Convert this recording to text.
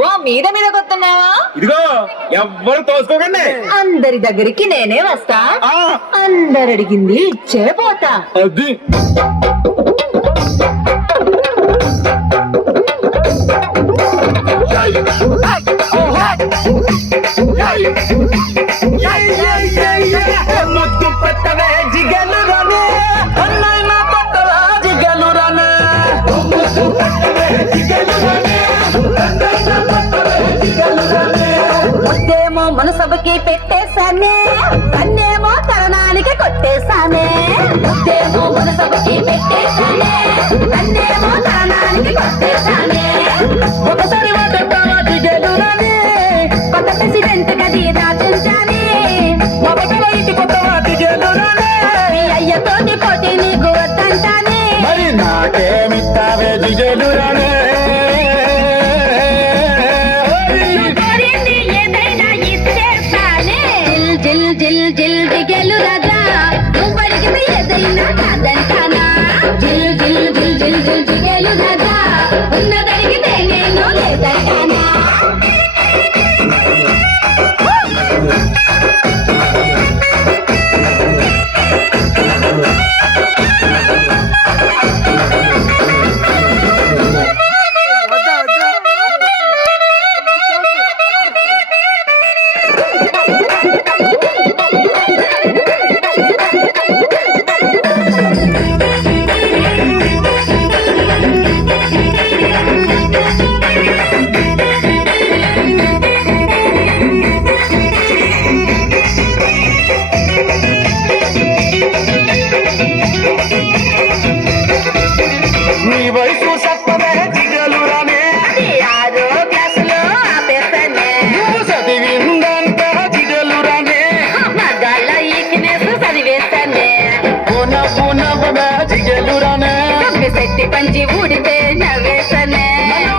ఓ మీద మీద కొత్తున్నావా? ఇదిగో ఎవ్వరు తోసుకోకండి. అందరి దగ్గరికి నేనే వస్తా, ఆ, అందరు అడిగింది ఇచ్చే పోతా. అది ముద్దు పెట్టవే జిగలు రానే, అన్నయ్య పెట్టవే జిగలు రానే. ముద్దు పెట్టవే జిగలు రానే, అన్నయ్య పెట్టవే జిగలు రానే. ముద్దేమో మనసభకి పెట్టేశానే, కన్నేమో తరణానికి కొట్టేశానే. ముద్దేమో మనసభకి పెట్టేశానే, కన్నేమో తరణానికి కొట్టేశానే. ఒకసారి వాటెత్తావా జిగలు రానే, కొత్త ప్రెసిడెంట్ గది రాచుంచానే. మొదటలో ఇంటి కొత్తవా జిగలు రానే. మీ అయ్యతోటి పోటీ నీకు వద్దంటానే. మరి నాకేమిస్తావే జిగలు రానే. కోరింది ఏదైనా ఇచ్చేస్తానే. జిల్ జిల్ జిల్ దిగెలు రాజా, నువ్వు అడిగింది ఏదైనా కాదంటానా. జిల్ జిల్ జిల్ జిల్ జిల్ దిగెలు రాజా, ఉన్నదడిగితే నేను లేదంటానా. నీ వయసు సప్పవే జిగలు రానే, ఆరో క్లాసులో ఆపేస్తానే. నువ్వు చదివిందంతా జిగలు రానే. మగాళ్ళ ఈక్నెస్ చదివేస్తానే. పున పునవే జిగలు రానే. శక్తి పంచి ఊడితే నవ్వేస్తానే. నన్ను